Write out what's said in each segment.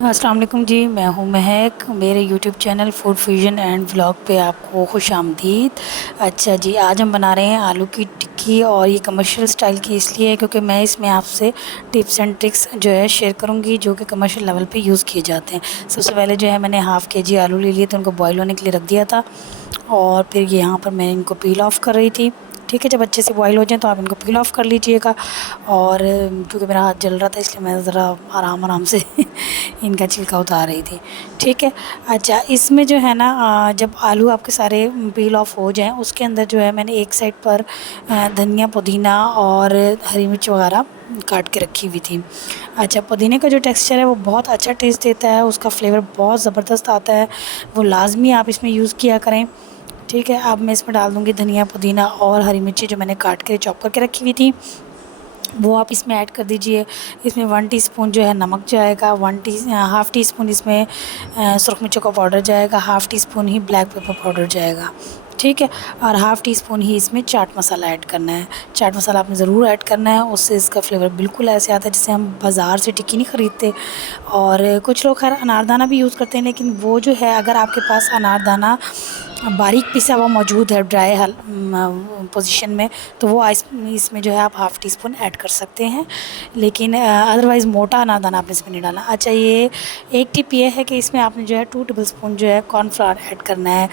अस्सलाम वालेकुम जी, मैं हूं महक। मेरे YouTube channel food fusion and vlog पे आपको खुश आमदीद। अच्छा जी, आज हम बना रहे हैं आलू की टिक्की और ये कमर्शियल स्टाइल की इसलिए है क्योंकि मैं इसमें आपसे टिप्स एंड ट्रिक्स जो है शेयर करूंगी जो कि कमर्शियल लेवल पे यूज़ किए जाते हैं। सबसे पहले जो है मैंने हाफ़ केजी आलू ले लिए थे, उनको बॉयल होने के लिए रख दिया था और फिर यहाँ पर मैं इनको पील ऑफ़ कर रही थी। ठीक है, जब अच्छे से बॉयल हो जाएँ तो आप इनको पील ऑफ़ कर लीजिएगा। और क्योंकि मेरा हाथ जल रहा था इसलिए मैं ज़रा आराम से इनका छिलका उतार रही थी। ठीक है। अच्छा, इसमें जो है ना जब आलू आपके सारे पील ऑफ हो जाएं उसके अंदर जो है मैंने एक साइड पर धनिया पुदीना और हरी मिर्च वगैरह काट के रखी हुई थी। अच्छा, पुदीने का जो टेक्सचर है वो बहुत अच्छा टेस्ट देता है, उसका फ्लेवर बहुत ज़बरदस्त आता है, वो लाजमी आप इसमें यूज़ किया करें। ठीक है, अब मैं इसमें डाल दूँगी धनिया पुदीना और हरी मिर्ची जो मैंने काट के चॉप करके रखी हुई थी, वो आप इसमें ऐड कर दीजिए। इसमें 1 टीस्पून जो है नमक जाएगा, हाफ़ टी स्पून इसमें सुरख मिर्चों का पाउडर जाएगा, हाफ़ टी स्पून ही ब्लैक पेपर पाउडर जाएगा। ठीक है, और हाफ़ टी स्पून ही इसमें चाट मसाला ऐड करना है। चाट मसाला आपने ज़रूर ऐड करना है, उससे इसका फ्लेवर बिल्कुल ऐसे आता है जैसे हम बाज़ार से टिक्की नहीं ख़रीदते। और कुछ लोग खैर अनारदाना भी यूज़ करते हैं, लेकिन वो जो है अगर आपके पास अनारदाना बारीक पिसा हुआ मौजूद है ड्राई पोजीशन में, तो वो इसमें जो है आप हाफ़ टी स्पून ऐड कर सकते हैं, लेकिन अदरवाइज़ मोटा अनारदाना आपने इसमें नहीं डालना। अच्छा, ये एक टिप ये है कि इसमें आपने जो है 2 टेबलस्पून जो है कॉर्नफ्लावर ऐड करना है।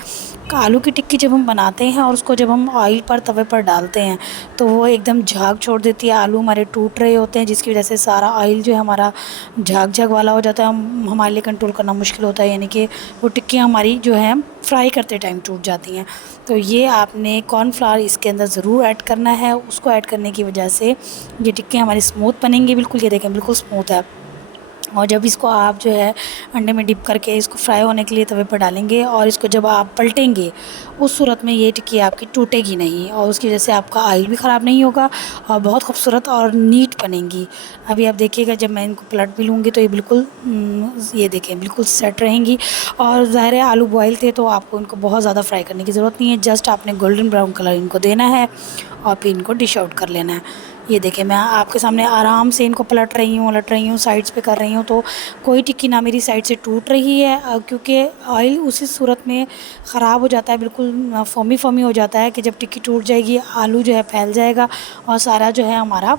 आलू की टिक्की जब हम बनाते हैं और उसको जब हम ऑयल पर तवे पर डालते हैं तो वो एकदम झाग छोड़ देती है, आलू हमारे टूट रहे होते हैं जिसकी वजह से सारा ऑयल जो है हमारा झाग वाला हो जाता है, हमारे लिए कंट्रोल करना मुश्किल होता है, यानी कि वो टिक्कियाँ हमारी जो है फ्राई करते टाइम टूट जाती हैं। तो ये आपने कॉर्नफ्लावर इसके अंदर ज़रूर ऐड करना है, उसको ऐड करने की वजह से ये टिक्कियाँ हमारी स्मूथ बनेंगी। बिल्कुल, ये देखें बिल्कुल स्मूथ है। और जब इसको आप जो है अंडे में डिप करके इसको फ्राई होने के लिए तवे पर डालेंगे और इसको जब आप पलटेंगे उस सूरत में ये टिक्की आपकी टूटेगी नहीं और उसकी वजह से आपका ऑयल भी ख़राब नहीं होगा और बहुत खूबसूरत और नीट बनेंगी। अभी आप देखिएगा जब मैं इनको पलट भी लूँगी तो ये बिल्कुल ये देखें बिल्कुल सेट रहेंगी। और ज़ाहिर है आलू बॉयल थे तो आपको इनको बहुत ज़्यादा फ्राई करने की ज़रूरत नहीं है, जस्ट आपने गोल्डन ब्राउन कलर इनको देना है और फिर इनको डिश आउट कर लेना है। ये देखें मैं आपके सामने आराम से इनको पलट रही हूँ, उलट रही हूँ, साइड्स पे कर रही हूँ, तो कोई टिक्की ना मेरी साइड से टूट रही है क्योंकि ऑयल उसी सूरत में ख़राब हो जाता है, बिल्कुल फोमी हो जाता है कि जब टिक्की टूट जाएगी आलू जो है फैल जाएगा और सारा जो है हमारा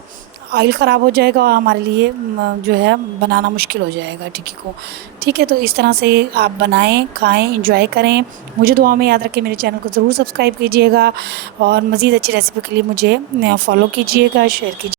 ऑयल ख़राब हो जाएगा और हमारे लिए जो है बनाना मुश्किल हो जाएगा टिक्की को। ठीक है, तो इस तरह से आप बनाएं, खाएं, एंजॉय करें। मुझे दुआ में याद रखें, मेरे चैनल को ज़रूर सब्सक्राइब कीजिएगा और मज़ीद अच्छी रेसिपी के लिए मुझे फॉलो कीजिएगा, शेयर कीजिए।